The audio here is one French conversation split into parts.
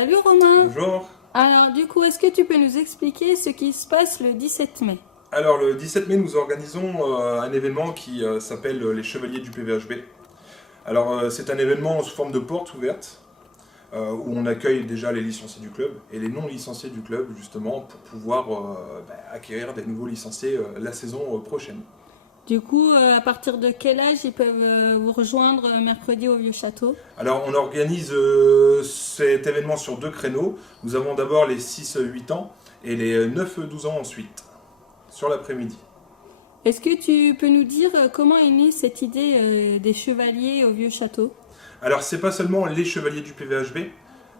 Salut Romain. Bonjour. Alors du coup, est-ce que tu peux nous expliquer ce qui se passe le 17 mai? Alors le 17 mai, nous organisons un événement qui s'appelle les Chevaliers du PVHB. Alors c'est un événement sous forme de porte ouverte où on accueille déjà les licenciés du club et les non licenciés du club justement pour pouvoir acquérir des nouveaux licenciés la saison prochaine. Du coup, à partir de quel âge ils peuvent vous rejoindre mercredi au Vieux Château? Alors on organise cet événement sur deux créneaux. Nous avons d'abord les 6-8 ans et les 9-12 ans ensuite, sur l'après-midi. Est-ce que tu peux nous dire comment est née cette idée des chevaliers au Vieux Château? Alors c'est pas seulement les chevaliers du PVHB,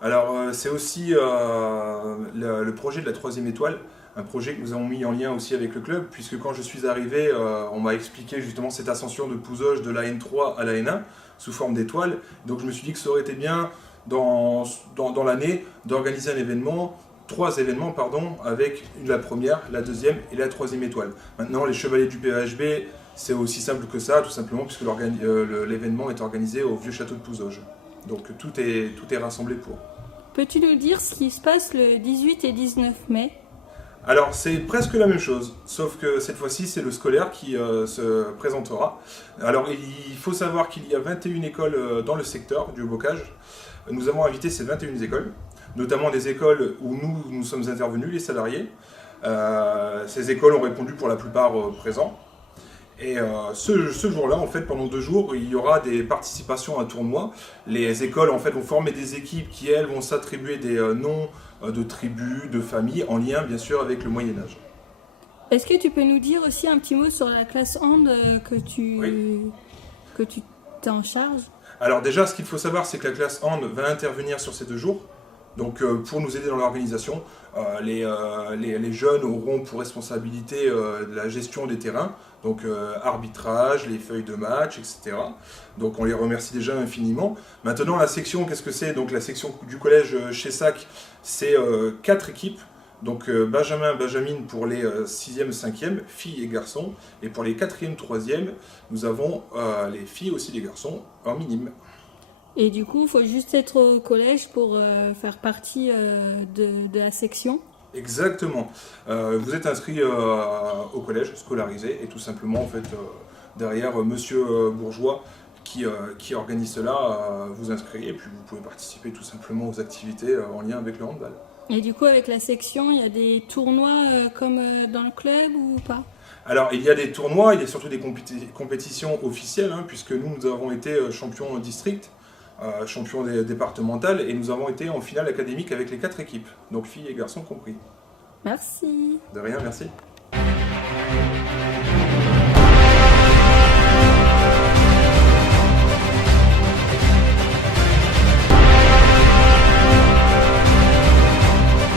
alors c'est aussi le projet de la troisième étoile, un projet que nous avons mis en lien aussi avec le club, puisque quand je suis arrivé, on m'a expliqué justement cette ascension de Pouzauges de la N3 à la N1 sous forme d'étoile. Donc je me suis dit que ça aurait été bien dans l'année d'organiser un événement, trois événements pardon, avec la première, la deuxième et la troisième étoile. Maintenant les chevaliers du PVHB, c'est aussi simple que ça, tout simplement, puisque l'événement est organisé au vieux château de Pouzauges. Donc tout est rassemblé pour. Peux-tu nous dire ce qui se passe le 18 et 19 mai? Alors c'est presque la même chose, sauf que cette fois-ci c'est le scolaire qui se présentera. Alors il faut savoir qu'il y a 21 écoles dans le secteur du Haut-Bocage. Nous avons invité ces 21 écoles, notamment des écoles où nous sommes intervenus, les salariés. Ces écoles ont répondu pour la plupart présents. Et ce jour-là, en fait, pendant 2 jours, il y aura des participations à un tournoi. Les écoles, en fait, vont former des équipes qui, elles, vont s'attribuer des noms de tribus, de familles, en lien, bien sûr, avec le Moyen-Âge. Est-ce que tu peux nous dire aussi un petit mot sur la classe hand Oui. que tu t'es en charge? Alors déjà, ce qu'il faut savoir, c'est que la classe hand va intervenir sur ces 2 jours. Donc pour nous aider dans l'organisation, les jeunes auront pour responsabilité la gestion des terrains, donc arbitrage, les feuilles de match, etc. Donc on les remercie déjà infiniment. Maintenant la section, qu'est-ce que c'est? Donc la section du collège Chessac, c'est 4 équipes. Donc Benjamin pour les 6e, 5e, filles et garçons. Et pour les 4e, 3e, nous avons les filles aussi, les garçons, en minime. Et du coup, il faut juste être au collège pour faire partie de la section. Exactement. Vous êtes inscrit au collège, scolarisé, et tout simplement, en fait, derrière Monsieur Bourgeois qui organise cela, vous inscrivez, et puis vous pouvez participer tout simplement aux activités en lien avec le handball. Et du coup, avec la section, il y a des tournois comme dans le club ou pas? Alors, il y a des tournois, il y a surtout des compétitions officielles, hein, puisque nous avons été champions district, champions départemental, et nous avons été en finale académique avec les 4 équipes, donc filles et garçons compris. Merci. De rien, merci.